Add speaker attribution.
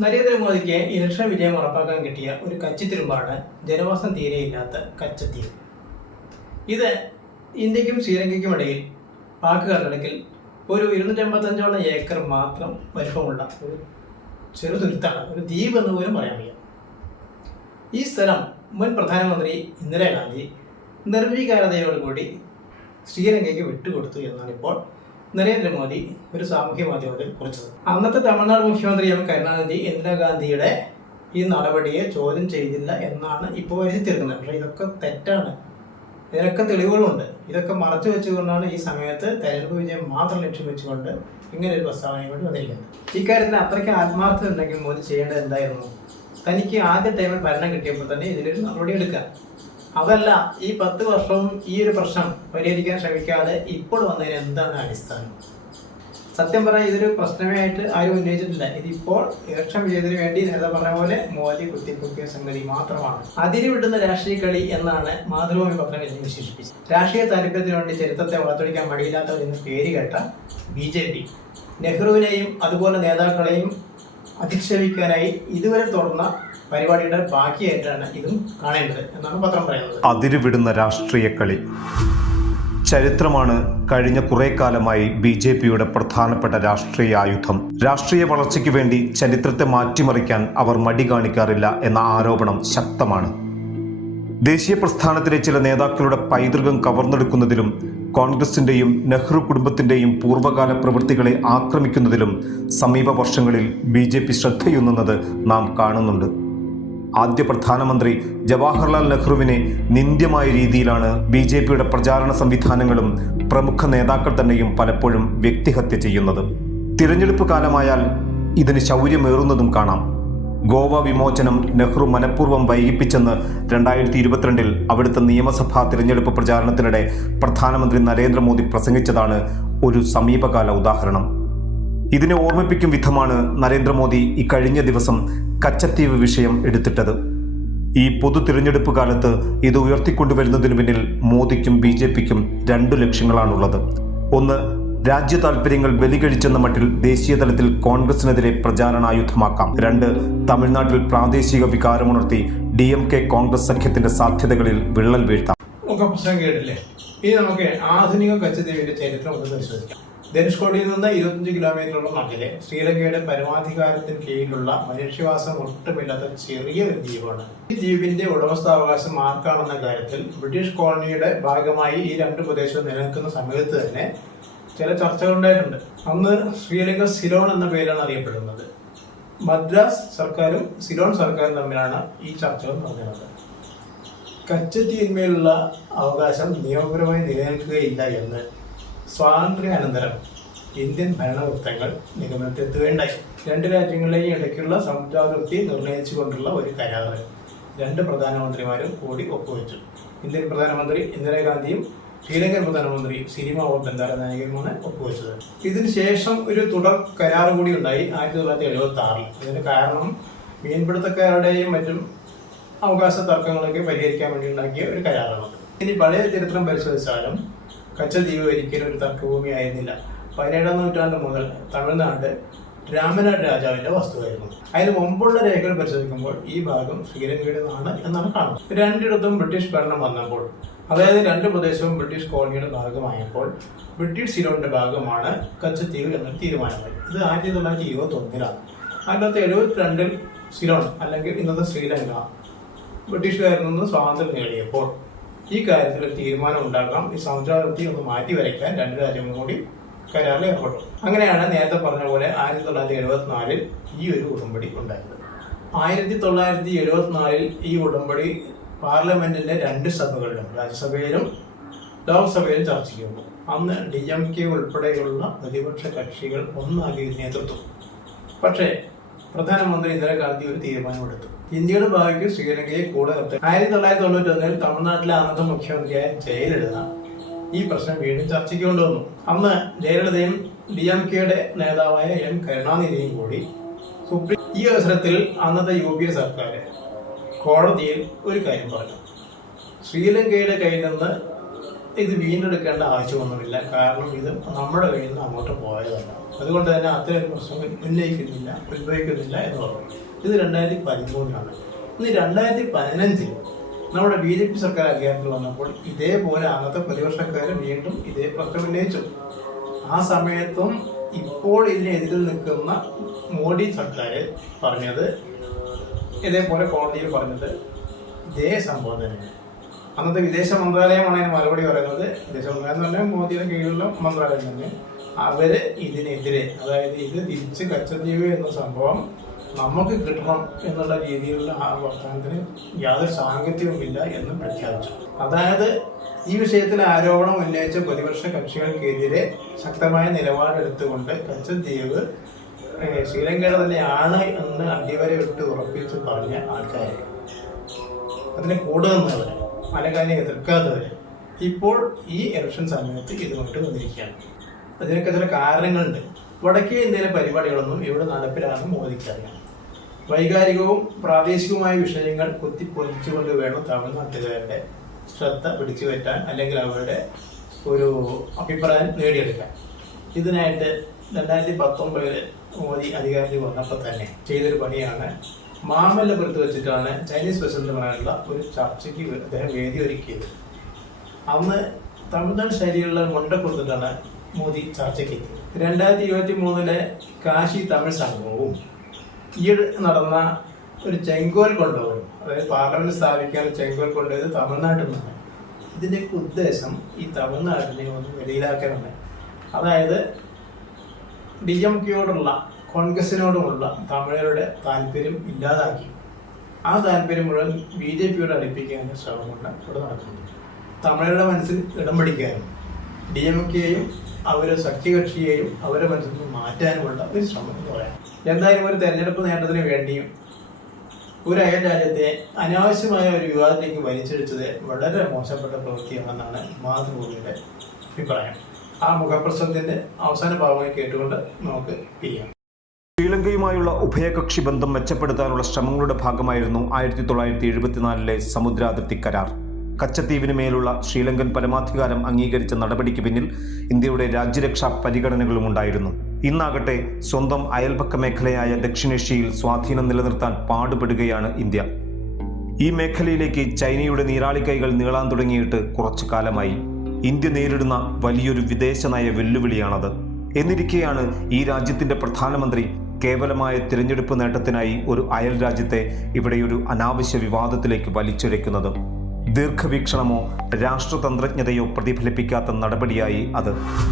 Speaker 1: നരേന്ദ്രമോദിക്ക് ഇലക്ഷൻ വിജയം ഉറപ്പാക്കാൻ കിട്ടിയ ഒരു കച്ചിത്തിരുമ്പാണ് ജനവാസം തീരെയില്ലാത്ത കച്ചത്തീവ് ഇത് ഇന്ത്യക്കും ശ്രീലങ്കയ്ക്കും ഇടയിൽ പാക്ക് കർണാടകയിൽ ഒരു ഇരുന്നൂറ്റമ്പത്തഞ്ചോളം ഏക്കർ മാത്രം വലിപ്പമുള്ള ഒരു ചെറു തുരുത്താണ്. ഒരു ദ്വീപ് എന്ന് പോലും പറയാൻ വയ്യ. ഈ സ്ഥലം മുൻ പ്രധാനമന്ത്രി ഇന്ദിരാഗാന്ധി നിർവികാരതയോടുകൂടി ശ്രീലങ്കയ്ക്ക് വിട്ടുകൊടുത്തു എന്നാണ് ഇപ്പോൾ നരേന്ദ്രമോദി ഒരു സാമൂഹ്യ മാധ്യമത്തിൽ കുറിച്ചത്. അന്നത്തെ തമിഴ്നാട് മുഖ്യമന്ത്രി എം കരുണാനിധി ഇന്ദിരാഗാന്ധിയുടെ ഈ നടപടിയെ ചോദ്യം ചെയ്തില്ല എന്നാണ് ഇപ്പോൾ വരുത്തിയിരിക്കുന്നത് പക്ഷേ ഇതൊക്കെ തെറ്റാണ്. ഇതിനൊക്കെ തെളിവുകളുണ്ട്. ഇതൊക്കെ മറച്ചു വെച്ചുകൊണ്ടാണ് ഈ സമയത്ത് തെരഞ്ഞെടുപ്പ് വിജയം മാത്രം ലക്ഷ്യം വെച്ചുകൊണ്ട് ഇങ്ങനെ ഒരു പ്രസ്താവനയും കൂടി വന്നിരിക്കുന്നത്. ഇക്കാര്യത്തിന് അത്രയ്ക്ക് ആത്മാർത്ഥത ഉണ്ടെങ്കിൽ മോദി ചെയ്യേണ്ടത് എന്തായിരുന്നു? തനിക്ക് ആദ്യ ടൈമിൽ ഭരണം കിട്ടിയപ്പോൾ തന്നെ ഇതിലൊരു നടപടി എടുക്കുക അതല്ല ഈ പത്ത് വർഷവും ഈ ഒരു പ്രശ്നം പരിഹരിക്കാൻ ശ്രമിക്കാതെ ഇപ്പോൾ വന്നതിന് എന്താണ് അടിസ്ഥാനം? സത്യം പറഞ്ഞാൽ ഇതൊരു പ്രശ്നമേ ആയിട്ട് ആരും ഉന്നയിച്ചിട്ടില്ല. ഇതിപ്പോൾ ഇലക്ഷൻ വിജയത്തിന് വേണ്ടി നേരത്തെ പറഞ്ഞ പോലെ മോദി കുത്തിപ്പൊക്കിയ സംഗതി മാത്രമാണ്. അതിരുവിടുന്ന രാഷ്ട്രീയ കളി എന്നാണ് മാതൃഭൂമി പത്രം ഇതിനെ വിശേഷിപ്പിച്ചത്. രാഷ്ട്രീയ താല്പര്യത്തിന് വേണ്ടി ചരിത്രത്തെ വളർത്തൊടിക്കാൻ മടിയില്ലാത്തവർ എന്ന് പേര് കേട്ട ബി ജെ പി. നെഹ്റുവിനെയും അതുപോലെ നേതാക്കളെയും അധിക്ഷേപിക്കാനായി ഇതുവരെ തുറന്ന പരിപാടിയുടെ ബാക്കിയായിട്ടാണ് ഇതും കാണേണ്ടത് എന്നാണ് പത്രം പറയുന്നത്.
Speaker 2: അതിരുവിടുന്ന രാഷ്ട്രീയ കളി. ചരിത്രമാണ് കഴിഞ്ഞ കുറെ കാലമായി ബി ജെ പിയുടെ പ്രധാനപ്പെട്ട രാഷ്ട്രീയ ആയുധം. രാഷ്ട്രീയ വളർച്ചയ്ക്ക് വേണ്ടി ചരിത്രത്തെ മാറ്റിമറിക്കാൻ അവർ മടി കാണിക്കാറില്ല എന്ന ആരോപണം ശക്തമാണ്. ദേശീയ പ്രസ്ഥാനത്തിലെ ചില നേതാക്കളുടെ പൈതൃകം കവർന്നെടുക്കുന്നതിലും കോൺഗ്രസിന്റെയും നെഹ്റു കുടുംബത്തിന്റെയും പൂർവകാല പ്രവൃത്തികളെ ആക്രമിക്കുന്നതിലും സമീപ വർഷങ്ങളിൽ ബി ജെ പി ശ്രദ്ധയുന്നത് നാം കാണുന്നുണ്ട്. ആദ്യ പ്രധാനമന്ത്രി ജവഹർലാൽ നെഹ്റുവിനെ നിന്ദ്യമായ രീതിയിലാണ് ബി ജെ പിയുടെ പ്രചാരണ സംവിധാനങ്ങളും പ്രമുഖ നേതാക്കൾ തന്നെയും പലപ്പോഴും വ്യക്തിഹത്യ ചെയ്യുന്നത്. തിരഞ്ഞെടുപ്പ് കാലമായാൽ ഇതിന് ശൗര്യമേറുന്നതും കാണാം. ഗോവ വിമോചനം നെഹ്റു മനഃപൂർവം വൈകിപ്പിച്ചെന്ന് രണ്ടായിരത്തി ഇരുപത്തിരണ്ടിൽ അവിടുത്തെ നിയമസഭാ തിരഞ്ഞെടുപ്പ് പ്രചാരണത്തിനിടെ പ്രധാനമന്ത്രി നരേന്ദ്രമോദി പ്രസംഗിച്ചതാണ് ഒരു സമീപകാല ഉദാഹരണം. ഇതിനെ ഓർമ്മിപ്പിക്കും വിധമാണ് നരേന്ദ്രമോദി ഇക്കഴിഞ്ഞ ദിവസം കച്ചത്തീവ് വിഷയം എടുത്തിട്ടത്. ഈ പൊതു തിരഞ്ഞെടുപ്പ് കാലത്ത് ഇത് ഉയർത്തിക്കൊണ്ടുവരുന്നതിനു പിന്നിൽ മോദിക്കും ബി ജെ പിക്കും രണ്ടു ലക്ഷ്യങ്ങളാണുള്ളത്. ഒന്ന് രാജ്യ താൽപര്യങ്ങൾ ബലികഴിച്ചെന്ന മട്ടിൽ ദേശീയ തലത്തിൽ കോൺഗ്രസിനെതിരെ പ്രചാരണായുധമാക്കാം. രണ്ട് തമിഴ്നാട്ടിൽ പ്രാദേശിക വികാരമുണർത്തി ഡി എം കെ കോൺഗ്രസ് സഖ്യത്തിന്റെ സാധ്യതകളിൽ വിള്ളൽ വീഴ്ത്താം.
Speaker 1: ഒക്കെ പ്രശ്നം കേട്ടില്ലേ? ഇനി നമുക്ക് ആധുനിക കച്ചതീവിന്റെ ചരിത്രം ഒന്ന് പരിശോധിക്കാം. ധനുഷ്കോടിയിൽ നിന്ന് ഇരുപത്തഞ്ച് കിലോമീറ്ററോളം അകലെ ശ്രീലങ്കയുടെ പരമാധികാരത്തിന് കീഴിലുള്ള മനുഷ്യവാസം ഒട്ടുമില്ലാത്ത ചെറിയ ഒരു ദ്വീപാണ്. ഈ ദ്വീപിന്റെ ഉടമസ്ഥാവകാശം ആർക്കാണെന്ന കാര്യത്തിൽ ബ്രിട്ടീഷ് കോളനിയുടെ ഭാഗമായി ഈ രണ്ട് പ്രദേശവും നിലനിൽക്കുന്ന സമയത്ത് തന്നെ ചില ചർച്ചകൾ ഉണ്ടായിട്ടുണ്ട്. അന്ന് ശ്രീലങ്ക സിലോൺ എന്ന പേരാണ് അറിയപ്പെടുന്നത്. മദ്രാസ് സർക്കാരും സിലോൺ സർക്കാരും തമ്മിലാണ് ഈ ചർച്ചകൾ നടന്നത്. കച്ചത്തിന്മേലുള്ള അവകാശം നിയമപരമായി നിലനിൽക്കുകയില്ല എന്ന് സ്വാതന്ത്ര്യാനന്തരം ഇന്ത്യൻ ഭരണവൃത്തങ്ങൾ നിഗമനത്തിലെത്തുകയുണ്ടായി. രണ്ട് രാജ്യങ്ങളിലെയും ഇടയ്ക്കുള്ള സംജാതൃപ്തി നിർണയിച്ചുകൊണ്ടുള്ള ഒരു കരാറ് രണ്ട് പ്രധാനമന്ത്രിമാരും കൂടി ഒപ്പുവെച്ചു. ഇന്ത്യൻ പ്രധാനമന്ത്രി ഇന്ദിരാഗാന്ധിയും ശ്രീലങ്കൻ പ്രധാനമന്ത്രി സിനിമ ബന്ദാരനായകരുമാണ് ഒപ്പുവെച്ചത്. ഇതിന് ശേഷം ഒരു തുടർ കരാർ കൂടി ഉണ്ടായി ആയിരത്തി തൊള്ളായിരത്തി എഴുപത്തി ആറിൽ ഇതിന് കാരണം മീൻപിടുത്തക്കാരുടെയും മറ്റും അവകാശ തർക്കങ്ങളൊക്കെ പരിഹരിക്കാൻ വേണ്ടി ഉണ്ടാക്കിയ ഒരു കരാറാണ് ഇനി പഴയ ചരിത്രം പരിശോധിച്ചാലും കച്ചദ്വീപ് ഒരിക്കലും ഒരു തർക്കഭൂമിയായിരുന്നില്ല പതിനേഴാം നൂറ്റാണ്ട് മുതൽ തമിഴ്നാട് രാമനാട് രാജാവിന്റെ വസ്തുവായിരുന്നു. അതിന് മുമ്പുള്ള രേഖകൾ പരിശോധിക്കുമ്പോൾ ഈ ഭാഗം ശ്രീലങ്കയുടേതാണ് എന്നാണ് കാണുന്നത്. രണ്ടിടത്തും ബ്രിട്ടീഷ് ഭരണം വന്നപ്പോൾ അതായത് രണ്ട് പ്രദേശവും ബ്രിട്ടീഷ് കോളനിയുടെ ഭാഗമായപ്പോൾ ബ്രിട്ടീഷ് സിലോണിന്റെ ഭാഗമാണ് കച്ചദ്വീപ് എന്ന തീരുമാനമായി. ഇത് ആയിരത്തി തൊള്ളായിരത്തി ഇരുപത്തി ഒന്നിലാണ് ആയിരത്തി തൊള്ളായിരത്തി എഴുപത്തിരണ്ടിൽ സിലോൺ അല്ലെങ്കിൽ ഇന്നത്തെ ശ്രീലങ്ക ബ്രിട്ടീഷുകാരിൽ നിന്ന് സ്വാതന്ത്ര്യം നേടിയപ്പോൾ ഈ കാര്യത്തിൽ തീരുമാനം ഉണ്ടാക്കാം ഈ സമുദ്രാതിർത്തി ഒന്ന് മാറ്റി വരയ്ക്കാൻ രണ്ട് രാജ്യങ്ങളും കൂടി കരാറിൽ ഏർപ്പെട്ടു. അങ്ങനെയാണ് നേരത്തെ പറഞ്ഞ പോലെ ആയിരത്തി തൊള്ളായിരത്തി എഴുപത്തിനാലിൽ ഈ ഒരു ഉടമ്പടി ഉണ്ടായത്. ആയിരത്തി തൊള്ളായിരത്തി എഴുപത്തിനാലിൽ ഈ ഉടമ്പടി പാർലമെന്റിന്റെ രണ്ട് സഭകളിലും രാജ്യസഭയിലും ലോക്സഭയിലും ചർച്ച ചെയ്യുന്നു. അന്ന് ഡി എം കെ ഉൾപ്പെടെയുള്ള പ്രതിപക്ഷ കക്ഷികൾ ഒന്നാകെ നേതൃത്വം. പക്ഷേ പ്രധാനമന്ത്രി ഇന്ദിരാഗാന്ധി ഒരു തീരുമാനമെടുത്തു. ഇന്ത്യയുടെ ഭാഗ്യം ശ്രീലങ്കയെ കൂടെ നിർത്തി. ആയിരത്തി തൊള്ളായിരത്തി തൊണ്ണൂറ്റി ഒന്നിൽ തമിഴ്നാട്ടിലെ അന്നത്തെ മുഖ്യമന്ത്രിയായ ജയലളിത ഈ പ്രശ്നം വീണ്ടും ചർച്ചയ്ക്ക് കൊണ്ടുവന്നു. അന്ന് ജയലളിതയും ഡി എം കെയുടെ നേതാവായ എം കരുണാനിധിയും കൂടി സുപ്രീം ഈ അവസരത്തിൽ അന്നത്തെ യു പി എ സർക്കാർ കോടതിയിൽ ഒരു കാര്യം പറഞ്ഞു. ശ്രീലങ്കയുടെ കയ്യിൽ നിന്ന് ഇത് വീണ്ടെടുക്കേണ്ട ആവശ്യമൊന്നുമില്ല. കാരണം ഇത് നമ്മുടെ കയ്യിൽ നിന്ന് അങ്ങോട്ട് പോയതല്ല. അതുകൊണ്ട് തന്നെ അത്തരം പ്രശ്നം ഉന്നയിക്കുന്നില്ല ഉത്ഭവിക്കുന്നില്ല എന്ന് പറഞ്ഞു. ഇത് രണ്ടായിരത്തി പതിമൂന്നിലാണ് ഇന്ന് രണ്ടായിരത്തി പതിനഞ്ചിൽ നമ്മുടെ ബി ജെ പി സർക്കാർ അധികാരത്തിൽ വന്നപ്പോൾ ഇതേപോലെ അന്നത്തെ പ്രതിപക്ഷക്കാർ വീണ്ടും ഇതേ പ്രശ്നം ഉന്നയിച്ചു. ആ സമയത്തും ഇപ്പോൾ ഇതിനെതിരിൽ നിൽക്കുന്ന മോഡി സർക്കാർ പറഞ്ഞത് ഇതേപോലെ കോടതിയിൽ പറഞ്ഞത് ഇതേ സംഭവം തന്നെയാണ്. അന്നത്തെ വിദേശ മന്ത്രാലയമാണ് അതിന് മറുപടി പറയുന്നത്. വിദേശ മന്ത്രാലയം എന്ന് പറഞ്ഞാൽ മോദിയുടെ കീഴിലുള്ള മന്ത്രാലയം തന്നെ. അവർ ഇതിനെതിരെ അതായത് ഇത് തിരിച്ച് കച്ചദ്വീപ് എന്ന സംഭവം നമുക്ക് കിട്ടണം എന്നുള്ള രീതിയിലുള്ള ആ വർത്തമാനത്തിന് യാതൊരു സാങ്കത്യവുമില്ല എന്ന് പ്രഖ്യാപിച്ചു. അതായത് ഈ വിഷയത്തിൽ ആരോപണം ഉന്നയിച്ച പ്രതിപക്ഷ കക്ഷികൾക്കെതിരെ ശക്തമായ നിലപാടെടുത്തുകൊണ്ട് കച്ചദ്വീപ് ശ്രീലങ്കയുടെ തന്നെയാണ് എന്ന് അടിവരെ വിട്ട് ഉറപ്പിച്ച് പറഞ്ഞ ആൾക്കാർ അതിനെ കൂടുന്നവർ അല്ലെങ്കിൽ അതിനെ എതിർക്കാത്തവർ ഇപ്പോൾ ഈ ഇലക്ഷൻ സമയത്ത് ഇതുമായിട്ട് വന്നിരിക്കുകയാണ്. അതിനൊക്കെ ചില കാരണങ്ങളുണ്ട്. വടക്കേ ഇന്ത്യയിലെ പരിപാടികളൊന്നും ഇവിടെ നടപ്പിലാണെന്ന് മോദിക്കറിയാം. വൈകാരികവും പ്രാദേശികവുമായ വിഷയങ്ങൾ കുത്തിപ്പൊലിച്ചുകൊണ്ട് വേണം തമിഴ്നാട്ടുകാരുടെ ശ്രദ്ധ പിടിച്ചു പറ്റാൻ അല്ലെങ്കിൽ അവരുടെ ഒരു അഭിപ്രായം നേടിയെടുക്കാൻ. ഇതിനായിട്ട് രണ്ടായിരത്തി പത്തൊമ്പതിൽ മോദി അധികാരത്തിൽ വന്നപ്പോൾ തന്നെ ചെയ്തൊരു പണിയാണ് മാമല്ലപുരത്ത് വെച്ചിട്ടാണ് ചൈനീസ് പ്രസിഡന്റുമായുള്ള ഒരു ചർച്ചയ്ക്ക് അദ്ദേഹം വേദി ഒരുക്കിയത്. അന്ന് തമിഴ്നാട് ശൈലിയിലുള്ള മുണ്ട കൊടുത്തിട്ടാണ് മോദി ചർച്ചയ്ക്ക് രണ്ടായിരത്തി ഇരുപത്തി മൂന്നിലെ കാശി തമിഴ് സംഗമവും ഈയിടെ നടന്ന ഒരു ചെങ്കോൽ കൊണ്ടുപോകും അതായത് പാർലമെന്റ് സ്ഥാപിക്കാൻ ചെങ്കോൽ കൊണ്ടുപോയത് തമിഴ്നാട്ടിൽ നിന്നാണ്. ഇതിന്റെയൊക്കെ ഉദ്ദേശം ഈ തമിഴ്നാടിനെ ഒന്ന് വെളിയിലാക്കാനാണ്. അതായത് ഡി എം കെയോടുള്ള കോൺഗ്രസിനോടുമുള്ള തമിഴരുടെ താല്പര്യം ഇല്ലാതാക്കി. ആ താല്പര്യം മുഴുവൻ ബി ജെ പിയോട് അടുപ്പിക്കാനുള്ള ശ്രമമാണ് ഇവിടെ നടക്കുന്നത്. തമിഴരുടെ മനസ്സിൽ ഇടം പിടിക്കാനും ഡി എം കെയും അവരെ സഖ്യകക്ഷിയെയും അവരെ മനസ്സിൽ നിന്ന് മാറ്റാനുമുള്ള ഒരു ശ്രമം എന്ന് പറയാം. എന്തായാലും ഒരു തെരഞ്ഞെടുപ്പ് നേട്ടത്തിന് വേണ്ടിയും ഒരു അയൽ രാജ്യത്തെ അനാവശ്യമായ ഒരു വിവാദത്തിലേക്ക് വലിച്ചെടുത്തത് വളരെ മോശപ്പെട്ട പ്രവൃത്തിയാണെന്നാണ് മാതൃഭൂമിയുടെ അഭിപ്രായം. ആ മുഖപ്രസംഗത്തിന്റെ അവസാന ഭാഗമായി കേട്ടുകൊണ്ട് നമുക്ക് പിരിയാം.
Speaker 2: ശ്രീലങ്കയുമായുള്ള ഉഭയകക്ഷി ബന്ധം മെച്ചപ്പെടുത്താനുള്ള ശ്രമങ്ങളുടെ ഭാഗമായിരുന്നു ആയിരത്തി തൊള്ളായിരത്തി എഴുപത്തിനാലിലെ സമുദ്രാതിർത്തി കരാർ. കച്ചത്തീവിന് മേലുള്ള ശ്രീലങ്കൻ പരമാധികാരം അംഗീകരിച്ച നടപടിക്ക് പിന്നിൽ ഇന്ത്യയുടെ രാജ്യരക്ഷാ പരിഗണനകളും ഉണ്ടായിരുന്നു. ഇന്നാകട്ടെ സ്വന്തം അയൽപക്ക മേഖലയായ ദക്ഷിണേഷ്യയിൽ സ്വാധീനം നിലനിർത്താൻ പാടുപെടുകയാണ് ഇന്ത്യ. ഈ മേഖലയിലേക്ക് ചൈനയുടെ നീരാളി കൈകൾ നീളാൻ തുടങ്ങിയിട്ട് കുറച്ചു കാലമായി. ഇന്ത്യ നേരിടുന്ന വലിയൊരു വിദേശനയ വെല്ലുവിളിയാണത്. എന്നിരിക്കെയാണ് ഈ രാജ്യത്തിന്റെ പ്രധാനമന്ത്രി കേവലമായ തിരഞ്ഞെടുപ്പ് നേട്ടത്തിനായി ഒരു അയൽ രാജ്യത്തെ ഇവിടെയൊരു അനാവശ്യ വിവാദത്തിലേക്ക് വലിച്ചിഴക്കുന്നത് ദീർഘവീക്ഷണമോ രാഷ്ട്രതന്ത്രജ്ഞതയോ പ്രതിഫലിപ്പിക്കാത്ത നടപടിയായി അത്